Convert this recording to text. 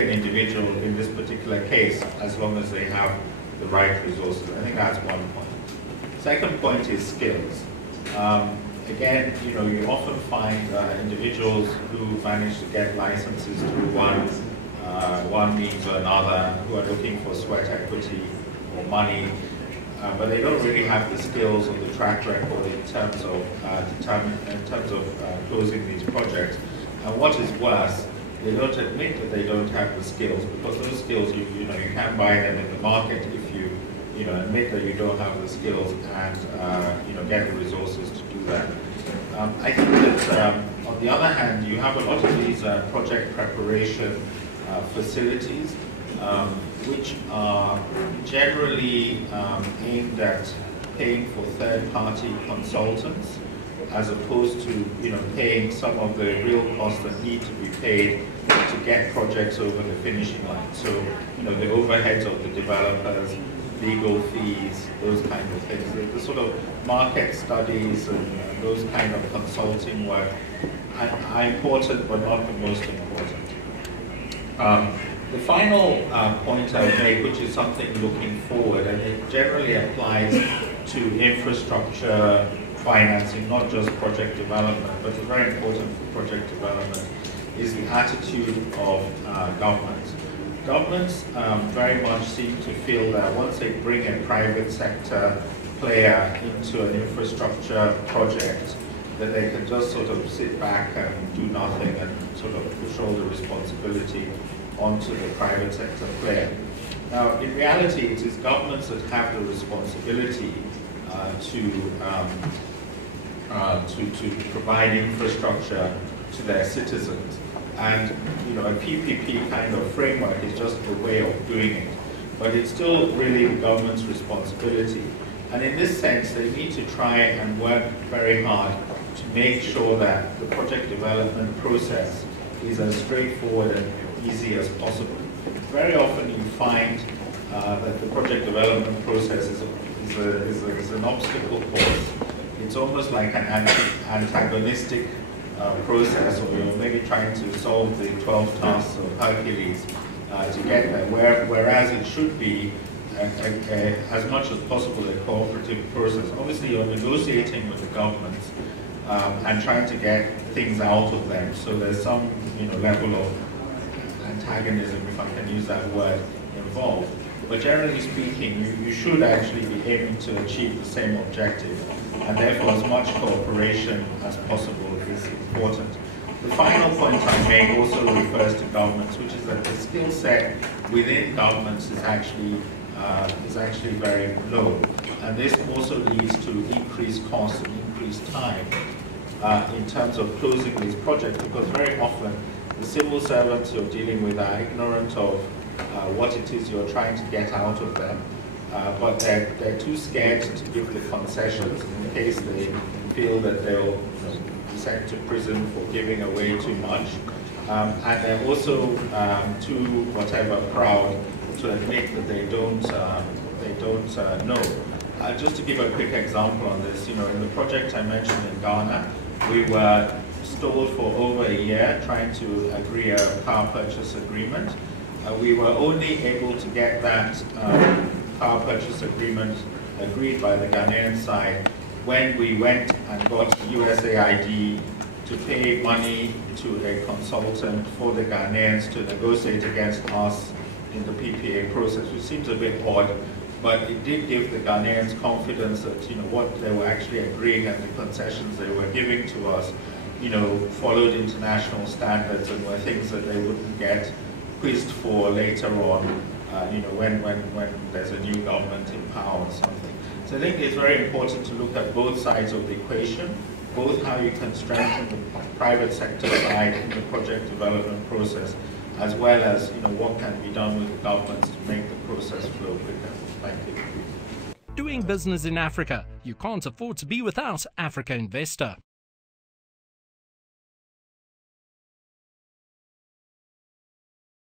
an individual in this particular case as long as they have the right resources. I think that's one point. Second point is skills. Again, you often find individuals who manage to get licenses through one means or another, who are looking for sweat equity or money, but they don't really have the skills or the track record in terms of closing these projects. And what is worse, they don't admit that they don't have the skills, because those skills you can buy them in the market if you admit that you don't have the skills and get the resources to do that. I think that on the other hand, you have a lot of these project preparation facilities, which are generally aimed at paying for third-party consultants, as opposed to paying some of the real costs that need to be paid to get projects over the finishing line. So the overheads of the developers, legal fees, those kind of things, the sort of market studies and those kind of consulting work are important, but not the most important. The final point I would make, which is something looking forward, and it generally applies to infrastructure financing, not just project development, but it's very important for project development, is the attitude of governments. Governments very much seem to feel that once they bring a private sector player into an infrastructure project, that they can just sort of sit back and do nothing and sort of push all the responsibility onto the private sector player. Now, in reality, it is governments that have the responsibility to provide infrastructure to their citizens. And a PPP kind of framework is just a way of doing it. But it's still really the government's responsibility. And in this sense, they need to try and work very hard to make sure that the project development process is as straightforward and easy as possible. Very often you find that the project development process is an obstacle course. It's almost like an antagonistic process, or you're maybe trying to solve the 12 tasks of Hercules to get there, whereas it should be as much as possible a cooperative process. Obviously, you're negotiating with the governments and trying to get things out of them, so there's some level of antagonism, if I can use that word, involved. But generally speaking, you should actually be aiming to achieve the same objective, and therefore as much cooperation as possible is important. The final point I make also refers to governments, which is that the skill set within governments is actually very low, and this also leads to increased costs and increased time in terms of closing these projects, because very often the civil servants you're dealing with are ignorant of what it is you're trying to get out of them, but they're too scared to give the concessions in case they feel that they'll be sent to prison for giving away too much, and they're also too proud to admit that they don't know. Just to give a quick example on this, in the project I mentioned in Ghana, we were stalled for over a year trying to agree a power purchase agreement. We were only able to get that power purchase agreement agreed by the Ghanaian side when we went and got USAID to pay money to a consultant for the Ghanaians to negotiate against us in the PPA process, which seems a bit odd, but it did give the Ghanaians confidence that what they were actually agreeing and the concessions they were giving to us followed international standards and were things that they wouldn't get quizzed for later on, when there's a new government in power or something. So I think it's very important to look at both sides of the equation, both how you can strengthen the private sector side in the project development process, as well as what can be done with governments to make the process flow quicker. Thank you. Doing business in Africa, you can't afford to be without Africa Investor.